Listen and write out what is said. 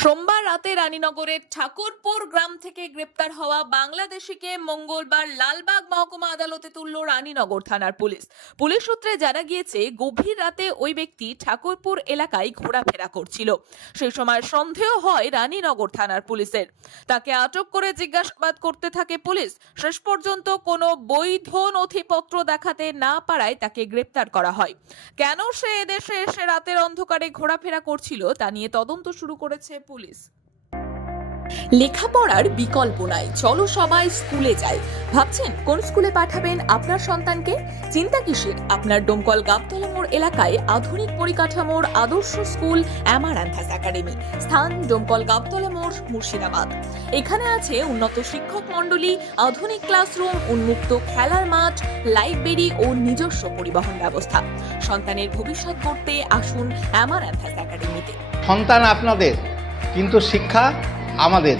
সোমবার রাতে রানীনগরের ঠাকুরপুর গ্রাম থেকে গ্রেপ্তার হওয়া বাংলাদেশিকে মঙ্গলবার লালবাগ মহকুমা আদালতে তুলল রানীনগর থানার পুলিশ। পুলিশ সূত্রে জানা গিয়েছে, গভীর রাতে ওই ব্যক্তি ঠাকুরপুর এলাকায় ঘোরাফেরা করছিল। সেই সময় সন্দেহ হয় রানীনগর থানার পুলিশের। তাকে আটক করে জিজ্ঞাসাবাদ করতে থাকে পুলিশ। শেষ পর্যন্ত কোনো বৈধ নথিপত্র দেখাতে না পারায় তাকে গ্রেপ্তার করা হয়। কেন সে এদেশে এসে রাতের অন্ধকারে ঘোরাফেরা করছিল তা নিয়ে তদন্ত শুরু করেছে পুলিশ। লেখাপড়ার বিকল্প নাই, চলো সবাই স্কুলে যাই। ভাবছেন কোন স্কুলে পাঠাবেন আপনার সন্তানকে? চিন্তা কিসের? আপনার ডোমকল গাবতলা মোড় এলাকায় আধুনিক পরিকাঠামোর আদর্শ স্কুল অ্যামারান্থাস একাডেমি। স্থান ডোমকল গাবতলা মোড়, মুর্শিদাবাদ। এখানে আছে উন্নত শিক্ষক মণ্ডলী, আধুনিক ক্লাসরুম, উন্মুক্ত খেলার মাঠ, লাইব্রেরি ও নিজস্ব পরিবহন ব্যবস্থা। সন্তানের ভবিষ্যৎ গড়তে আসুন অ্যামারান্থাস একাডেমিতে। সন্তান আপনাদের, কিন্তু শিক্ষা আমাদের।